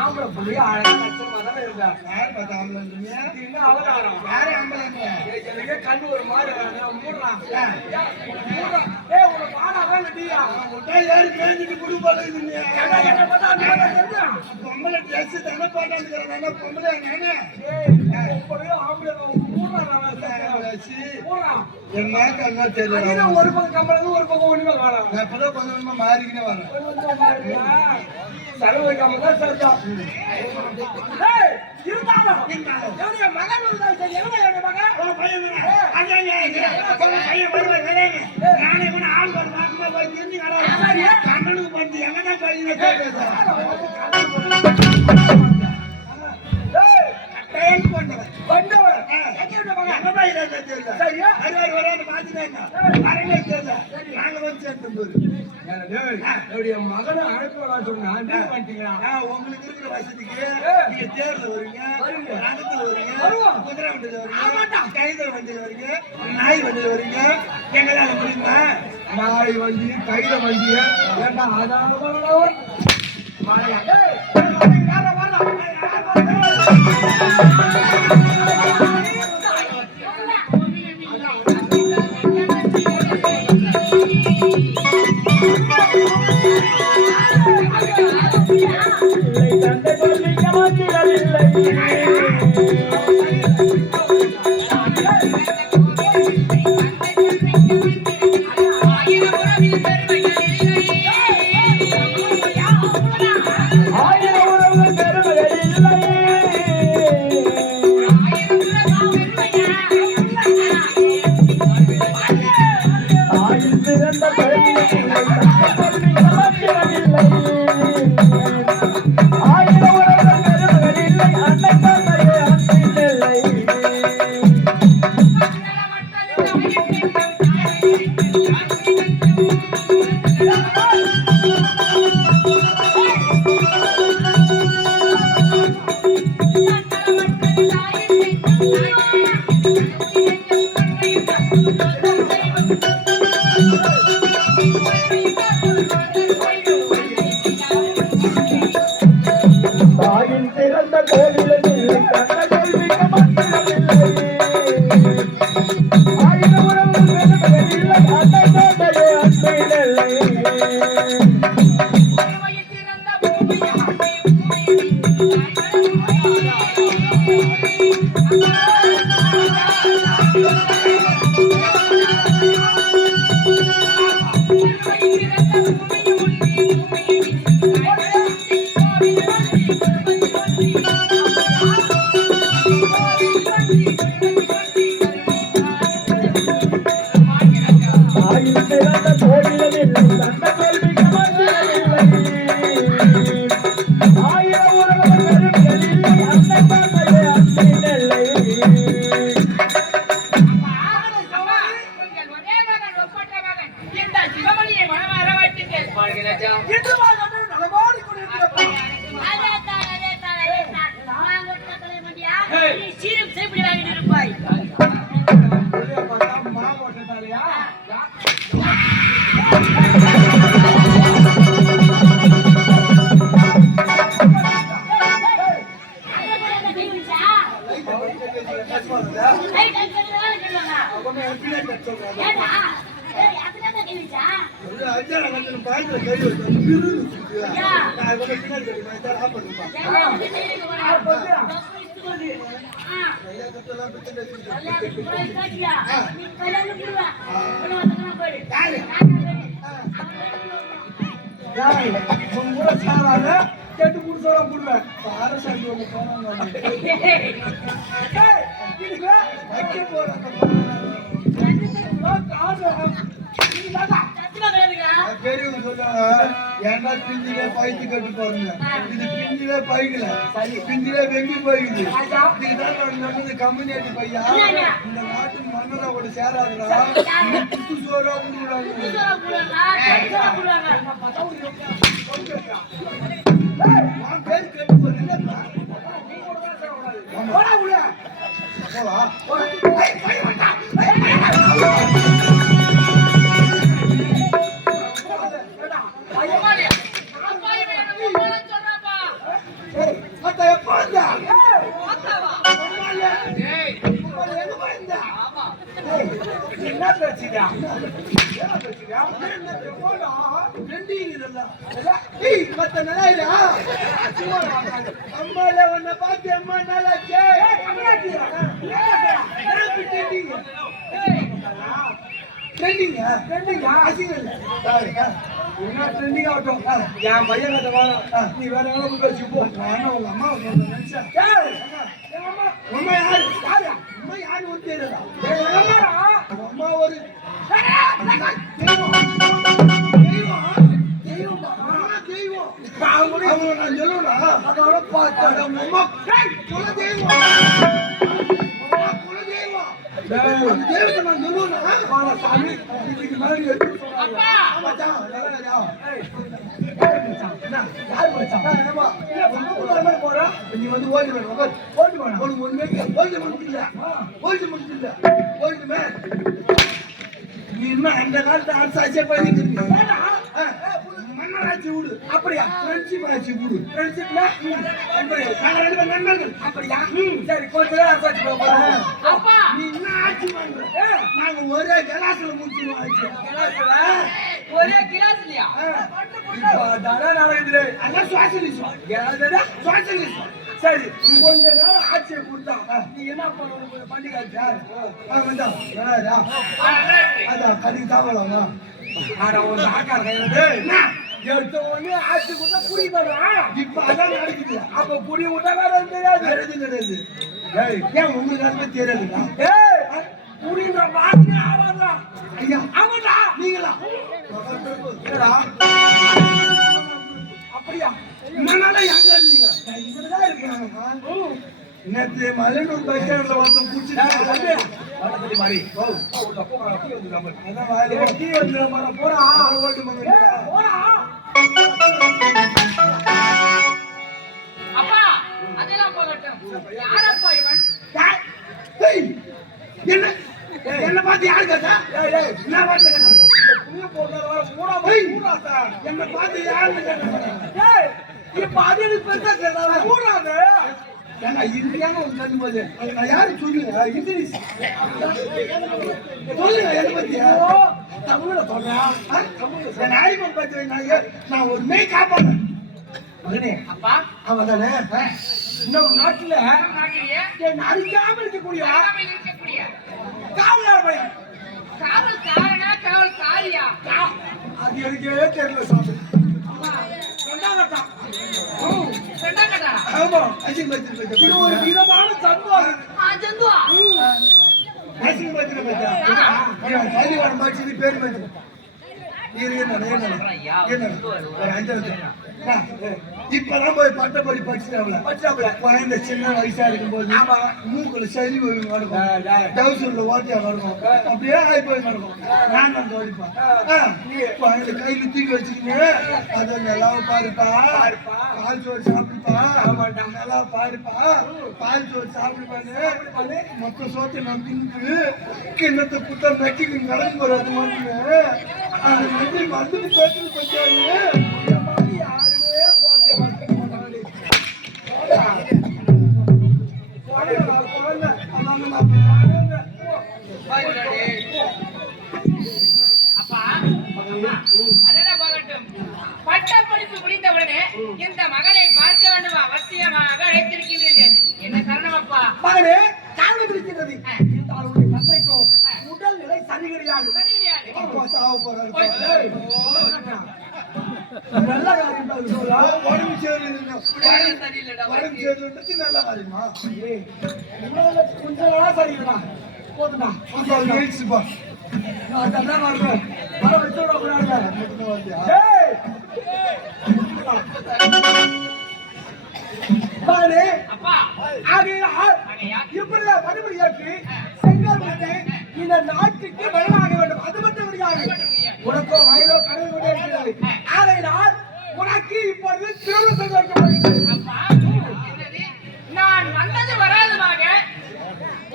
ஆம்பளை புள்ளிய அழகா லட்சமா தானே இருக்கா. யார் பார்த்தா ஆம்பளைன்றீங்க? என்ன அவதாரம்? யாரு ஆம்பளைங்க? எனக்கே கண்ணு ஒரு மாதிரி மூடுறான். ஏய் உன பாடாதான் நடியா. முட்டை ஏறி பேஞ்சிட்டு குடு பழகுதுங்க. என்ன பார்த்தா அந்த மாதிரி தெரிஞ்சா? பொம்பளை ட்ரெஸ் தானே போட்டாந்துக்கிறேன். என்ன பொம்பளை நானே? ஏய் பொம்பளையோ ஆம்பளை மூடுறான் மூடுறான். என்ன கண்ணா தெரியல. ஒரு பக்கம் கம்பளம் ஒரு பக்கம் ஒண்ணுமே காணோம். நான் இப்பதான் கொஞ்சம் கொஞ்சமா மாறிக்கினே வரேன். செலவு வைக்காம தான் செலுத்தோம். இருந்தாலும் என்னுடைய மகன் சரி என்னுடைய மகன் பையன் நானே கூட ஆள் ஒரு மாசமா போய் தெரிஞ்சு கண்ணனுக்கு பண்ணி எங்கதான் பையன் மகனை அழைப்பா சொன்னா உங்களுக்கு இருக்கிற வசதிக்கு நீங்க தேர்ல வருவீங்க, ரகத்துல வருவீங்க, குதிரை வண்டியில வருவீங்க, கைத வண்டியில வருவீங்க, நாய் வண்டியில வருவீங்க. எங்களால முடியுமா? நாய் வண்டி கைத வண்டிய கேட்டு முடிச்சோட போடுவேன். அரசாங்க பெரியவங்க சொல்றாங்க, ஏன்னா பிஞ்சிலே பயிற்சி கட்டு பாருங்க. இது பிஞ்சிலே பயிக்கல, பிஞ்சிலே வெங்கி போயிடுது. இதுதான் கம்யூனிட்டி பையா இந்த நாட்டு மன்னரோட சேராதுடா. புத்து சோறா பேரு கேட்டு எப்போ வந்தா என்ன பேசுறியா அம்மால உன்னை பார்த்து அம்மா நாளாச்சே ட்ரெண்டிங்கா என்ன ட்ரெண்டிங் ஆகட்டும் என் பையன் கிட்ட வர நீ வேற எவ்வளவு பேசி போ நானும் உங்க அம்மா நினைச்சேன் அம்மா யாரு அம்மா யாரு வந்து தெரியல அம்மா ஒரு தெய்வம் நான் சொல்லுவா அதோட பார்த்தா அம்மா குல தெய்வம் தேவத்தை நான் சொல்லுவேன் சாமி இதுக்கு மேலே நீ வந்து ஓடி வேணும் ஓடி வேணும் ஓடி முடியல ஓடி நீ இன்னும் அந்த காலத்து அரசாட்சியை பண்ணிட்டு மன்னராட்சி விடு அப்படியா ஃப்ரெண்ட்ஷிப் ஆட்சி விடு ஃப்ரெண்ட்ஷிப்ல நாங்க 2 பேரும் நண்பர்கள் அப்படியா சரி கொஞ்ச நேரம் அரசாட்சி போறோம் நீ என்ன ஆட்சி பண்ற நாங்க ஒரே கிளாஸ்ல முடிச்சிடுவோம் ஆட்சி கிளாஸ்ல ஒரே கிளாஸ்லயா தானா நடக்குது அதான் சோஷலிசம் சோஷலிசம் சரி கொஞ்ச நேரம் ஆட்சியை கொடுத்தா நீ என்ன பண்ண பண்டிகை அதான் கடி காவலாமா எடுத்த உடனே ஆட்சி கொடுத்தா புடி தரும் இப்ப அதான் நடக்குது அப்ப புடி விட்டா வேற தெரியாது ஏன் உங்களுக்கு யாருமே தெரியாதுங்களா புடின்ற வாசனை ஆவாதா ஐயா ஆமாடா நீங்களா அப்படியா என்னால எங்க இருந்தீங்க இங்கதான் இருக்காங்க நேற்று மலையனூர் பஸ் ஸ்டாண்ட்ல வந்து குடிச்சிட்டு என்ன பார்த்து யாரு கேட்டா என்ன பார்த்து என்ன பார்த்து யாரு இப்ப அது பெருசா கேட்டாங்க ஏன்னா இந்தியான்னு ஒரு சொல்லும்போது நான் யாரு சொல்லுங்க இங்கிலீஷ் சொல்லுங்க என்ன பத்தியா தமிழ்ல சொல்றேன் ஆய்வம் பத்தி நான் ஒரு மெய் காப்பாடுறேன் மகனே அப்பா அவன் தானே இன்னும் நாட்டுல அழிக்காம இருக்கக்கூடிய காவலார் பையன் காவல்காரனா காவல்காரியா அது எனக்கே தெரியல சாமி ஆமா ஐசிங் பத்தி இது ஒரு விதமான சந்துவா சந்துவா ஐசிங் பத்தி பத்தியா காலிவான பாட்சி பேர் பத்தி இப்பதான் போய் பட்டப்படி படிச்சுட்டாப்ல சின்ன வயசா இருக்கும் போது மூக்குல சளி வரும் டவுசர்ல ஓட்டியா வரும் அப்படியே ஆகி போய் நடக்கும் நான் வந்து ஓடிப்பேன் கையில தூக்கி வச்சுக்கிட்டு அதை நல்லா பாருப்பா பால் சோறு சாப்பிடுப்பா நல்லா பாருப்பா பால் சோறு சாப்பிடுப்பான்னு மொத்த சோத்தை நான் தின்னு கிண்ணத்தை புத்தா நக்கி நடந்து போறது மட்டுமே வந்துட்டு பேசுறது பச்சாரு யாருமே பட்டப்படிப்பு முடிந்தவுடனே இந்த மகனை பார்க்க வேண்டும் அவசியமாக அழைத்திருக்கின்றீர்கள். என்ன காரணம் அப்பா? மகனே காரணம் இருக்கிறது. இந்த ஆளுடைய தந்தைக்கும் உடல் நிலை சரி கிடையாது. சாவ போறாரு. நல்ல காரியம் உடம்பு சரியில்லை. நல்ல காரியமா கொஞ்சம் நாளா சரியில்லைடா. போதுடா அதான் வரேன் வர வச்சு இப்படிதான் பணிபுரியாற்றி செங்கல்பட்டு இந்த நாட்டுக்கு வளமாக வேண்டும். அது மட்டும் கிடையாது. உனக்கோ வயதோ கடவுள் கொண்டே இருக்கிறது. ஆகையினால் உனக்கு இப்பொழுது திருமணம் வைக்கப்படுகிறது. நான் வந்தது வராதுமாக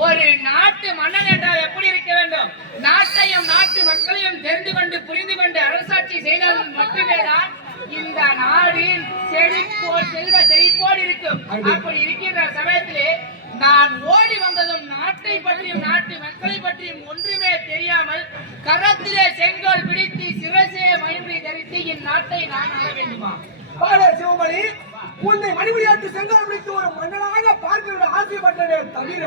ஒரு நாட்டு மன்னன் என்றால் எப்படி இருக்க வேண்டும்? நாட்டையும் நாட்டு மக்களையும் தெரிந்து கொண்டு புரிந்து கொண்டு அரசாட்சி செய்தால் மட்டுமே தான் இந்த நாடின் செழிப்போடு இருக்கும். அப்படி இருக்கின்ற சமயத்திலே நான் ஓடி வந்ததும் நாட்டை பற்றியும் நாட்டு மக்களை பற்றியும் ஒன்றுமே தெரியாமல் கரத்திலே செங்கோல் பிடித்து சிரசே மயிலை தரித்து என் நாட்டை நான் ஆள வேண்டுமா? சிவமணி, உன்னை மணிமுடியாட்டு செங்கோல் பிடித்து ஒரு மன்னனாக பார்க்க ஆசைப்பட்டனே தவிர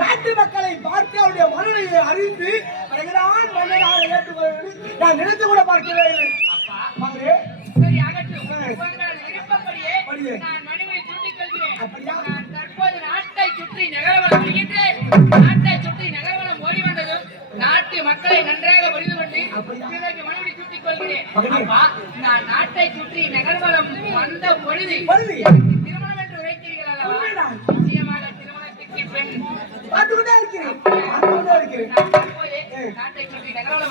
நாட்டு மக்களை பார்த்து அவருடைய மனநிலையை அறிந்து பிறகுதான் மன்னனாக ஏற்றுக்கொள்ள நான் நினைத்து கூட பார்க்கவே இல்லை. சரி, அகற்றும். உங்கள் விருப்பப்படியே நான் மணிமுடி சுட்டிக் கொள்கிறேன். நான் தற்போது நாட்டை சுற்றி நகரவலம் வருகின்றேன். நாட்டை சுற்றி நகரவலம் ஓடி வந்ததும் நாட்டு மக்களை நன்றாக புரிந்து கொண்டு பிறகு மணிமுடி சுட்டிக் கொள்கிறேன். அப்பா, நான் நாட்டை சுற்றி நகர்வலம் வந்த பொழுது திருமணம் என்று உரைத்தீர்கள் அல்லவா? நிச்சயமாக திருமணத்துக்கு பெண் பார்த்துக்கொண்டே இருக்கிறேன். நான் தற்போது நாட்டை சுற்றி நகரவலம்